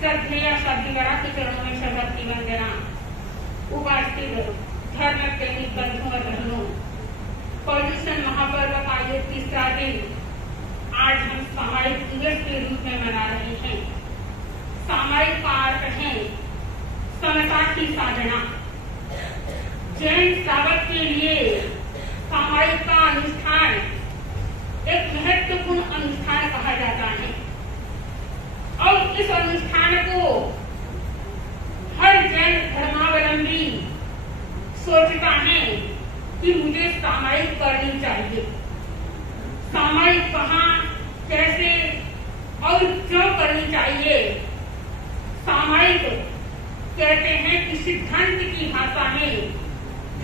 श्रद्धेय शब्दगणा के चरणों में शभक्ति वंदना। उपस्थित धर्म प्रेमी बंधुओं और बहनों, पॉल्यूशन महापर्व का ये तीसरा दिन आज हम सामायिक दिवस के रूप में मना रहे हैं। सामायिक का अर्थ है समता की साधना। जैन श्रावक के लिए सामायिक का अनुष्ठान एक महत्वपूर्ण अनुष्ठान कहा जाता है और इस अनुष्ठान को हर जैन धर्मावलंबी सोचता है कि मुझे सामायिक करनी चाहिए। सामायिक कहाँ, कैसे और क्यों करनी चाहिए? सामायिक कहते हैं कि सिद्धांत की भाषा में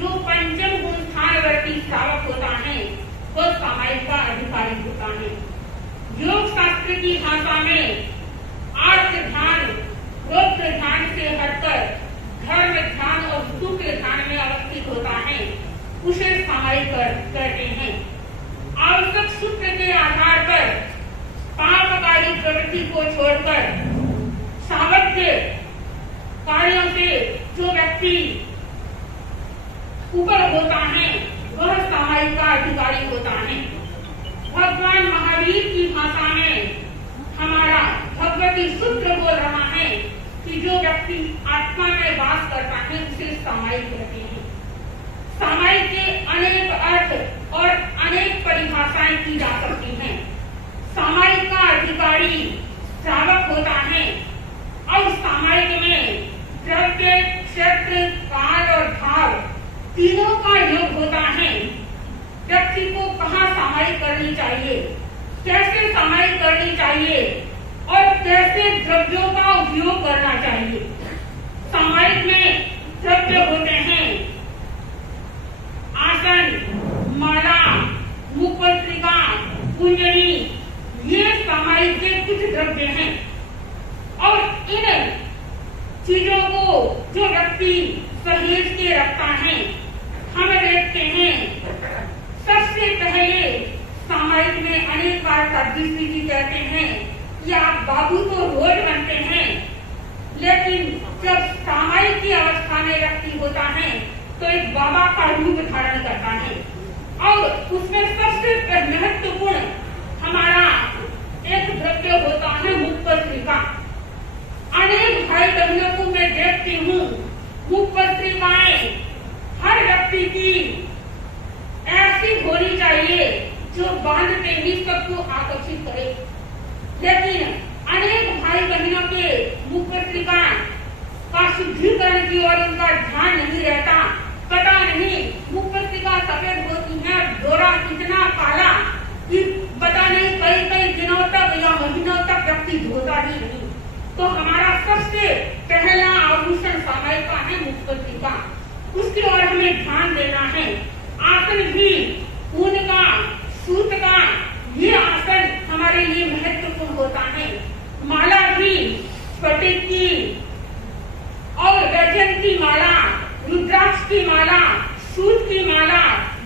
जो पंचम गुण स्थानवर्ती श्रावक होता है वह सामायिक का अधिकारी होता है। योग शास्त्र की भाषा में आर्थ ध्यान रौद्र ध्यान से हटकर धर्म ध्यान और शुक्र ध्यान में अवस्थित होता है, उसे सामायिक कहते हैं। आवश्यक सूत्र के आधार पर पापकारी प्रवृत्ति को छोड़कर सावध्य कार्यों से जो व्यक्ति ऊपर होता है वह सामायिक का अधिकारी होता है। भगवान महावीर की भाषा में हमारा भगवती सूत्र बोल रहा है कि जो व्यक्ति आत्मा में वास करता है उसे सामायिक कहते हैं। सामायिक के अनेक अर्थ और अनेक परिभाषाएं की जा सकती हैं। सामायिक का अधिकारी श्रावक होता है और सामायिक में द्रव्य, क्षेत्र, काल और भाव तीनों का योग होता है। व्यक्ति को कहाँ सामायिक करनी चाहिए, कैसे सामायिक करनी चाहिए और कैसे द्रव्यों का उपयोग करना चाहिए। सामायिक में द्रव्य होते हैं आसन, माला, मुखपत्रिका, कुंजली, ये सामायिक के कुछ द्रव्य हैं और इन चीजों को जो व्यक्ति सहेज के रखता है, हम देखते हैं सबसे पहले सामायिक में अनेक बार तब्दीली जी कहते हैं कि आप बाबू तो रोज बनते हैं, लेकिन जब सामायिक की अवस्था में व्यक्ति होता है तो एक बाबा का रूप धारण करता है और उसमें सबसे महत्वपूर्ण हमारा एक द्रव्य होता है मुखपत्रिका। अनेक भाई बहनों को मैं देखती हूँ, मुखपत्रिकाएं हर व्यक्ति की ऐसी होनी चाहिए जो बांधते ही सबको आकर्षित करे, लेकिन अनेक भाई बहनों के मुखपत्रिका का शुद्धिकरण की ओर उनका ध्यान नहीं रहता। पता नहीं मुखपत्रिका सफेद होती है, डोरा इतना काला कि पता नहीं कई कई दिनों तक या महीनों तक व्यक्ति धोता ही नहीं। तो हमारा सबसे पहला आभूषण सामायिक का है मुखपत्रिका, उसकी ओर हमें ध्यान देना है। आसन भी ऊन का, सूत का, ये आसन हमारे लिए महत्वपूर्ण होता है। माला भी स्फटिक की और वैजयंती माला, रुद्राक्ष की माला, सूत की माला,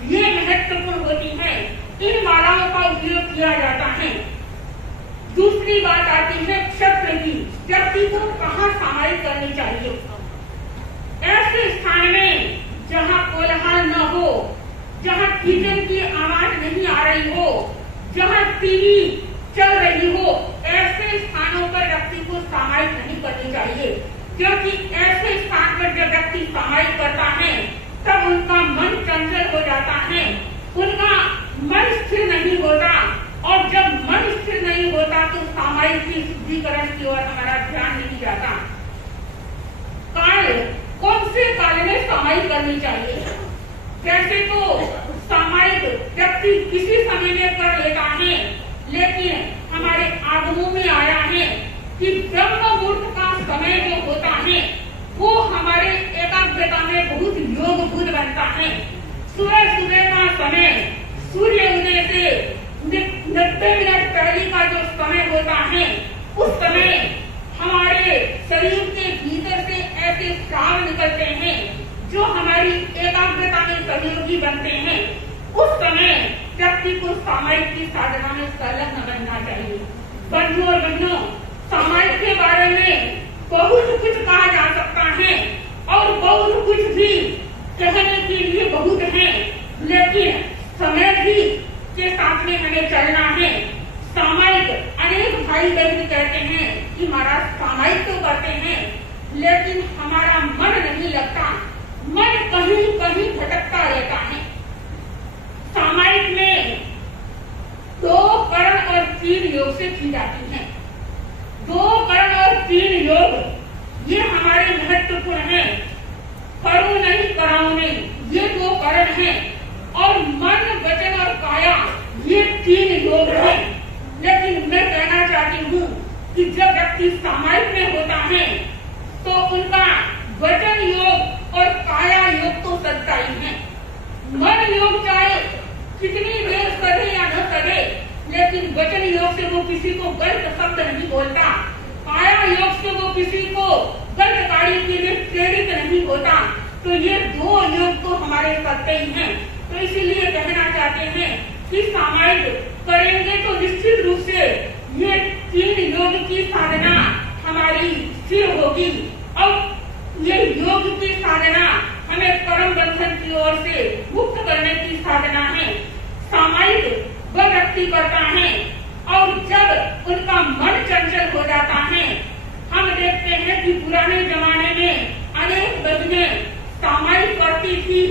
ये महत्वपूर्ण होती है। इन मालाओं का उपयोग किया जाता है। दूसरी बात आती है क्षत्र की। व्यक्ति को कहाँ सामायिक करनी चाहिए? ऐसे स्थान में जहाँ कोलाहल न हो, जहाँ किचन की आवाज नहीं आ रही हो, जहाँ टीवी चल रही हो, ऐसे स्थानों पर व्यक्ति को सामायिक नहीं करनी चाहिए, क्योंकि ऐसे स्थान पर जब व्यक्ति सामायिक करता है तब उनका मन चंचल हो जाता है, उनका मन स्थिर नहीं होता और जब मन स्थिर नहीं होता तो सामायिक की शुद्धिकरण की ओर हमारा ध्यान नहीं जाता। काल, कौन से काल में सामायिक करनी चाहिए? कैसे तो सामायिक व्यक्ति किसी समय में कर लेता है, लेकिन हमारे आगमों में आया है कि ब्रह्म मुहूर्त का समय जो होता है वो हमारे एकाग्रता में बहुत योगभूत बनता है। सुबह सुबह का समय, सूर्य उदय से 90 मिनट पहले का जो समय होता है, उस समय हमारे शरीर के भीतर से ऐसे स्राव निकलते हैं जो हमारी एकाग्रता में सहयोगी बनते हैं। उस समय व्यक्ति को सामायिक की साधना में संलग्न बनना चाहिए। बंधुओं और बहनों, सामाजिक के बारे में बहुत कुछ कहा जा सकता है और बहुत कुछ भी कहने के लिए बहुत है, लेकिन समय भी के साथ में हमें चलना है। सामाजिक अनेक भाई बहन कहते हैं कि महाराज सामाजिक तो करते हैं, लेकिन हमारा मन नहीं लगता, मन कहीं कहीं भटकता रहता है। सामाजिक में 2 करण और 3 योग से की जाती है। 2 करण और 3 योग ये हमारे महत्वपूर्ण हैं। करो नहीं कराओ नहीं, ये 2 करण हैं और मन वचन और काया ये 3 योग हैं। लेकिन मैं कहना चाहती हूँ कि जब व्यक्ति सामाजिक में होता है तो उनका वचन योग और काया योग तो सच्चा ही है। मन योग चाहे कितनी देर करे या न करे, लेकिन वचन योग से वो किसी को गलत शब्द नहीं बोलता, काया योग से वो किसी को गलत कार्य के लिए प्रेरित नहीं होता। तो ये 2 योग तो हमारे सत्य ही हैं। तो इसीलिए कहना चाहते हैं कि सामाजिक करेंगे तो निश्चित रूप से ये 3 योग की साधना हमारी स्थिर होगी और ये योग की साधना हमें कर्म बंधन की ओर से मुक्त करने की साधना है। सामाजिक वह व्यक्ति करता है और जब उनका मन चंचल हो जाता है, हम देखते हैं कि पुराने जमाने में अनेक बहनें सामाजिक करती थी,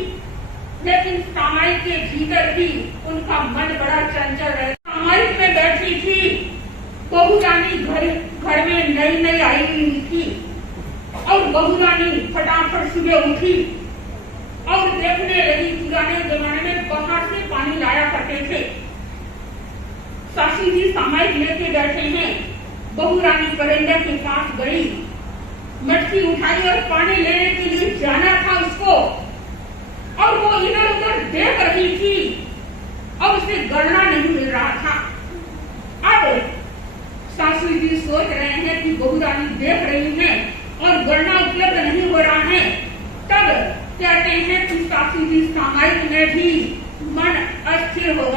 लेकिन सामाजिक के भीतर भी उनका मन बड़ा चंचल रहे। सामाजिक में बैठी थी, बहू रानी घर में नई आई हुई थी और बहू रानी फटाफट सुबह उठी और देखने लगी। पुराने जमाने में बाहर से पानी लाया करते थे। सासू जी सामाजिक लेके बैठे हैं, बहू रानी करेंगे के पास गई, मटकी उठाई और पानी लेने के लिए जाना था उसको, और वो इधर उधर देख रही थी और उसे गणना नहीं मिल रहा था। अब सासू जी सोच रहे हैं कि बहू रानी देख रही है और गणना उपलब्ध नहीं हो रहा है। तब कहते हैं कि सासू जी सामाजिक में भी मन अस्थिर हो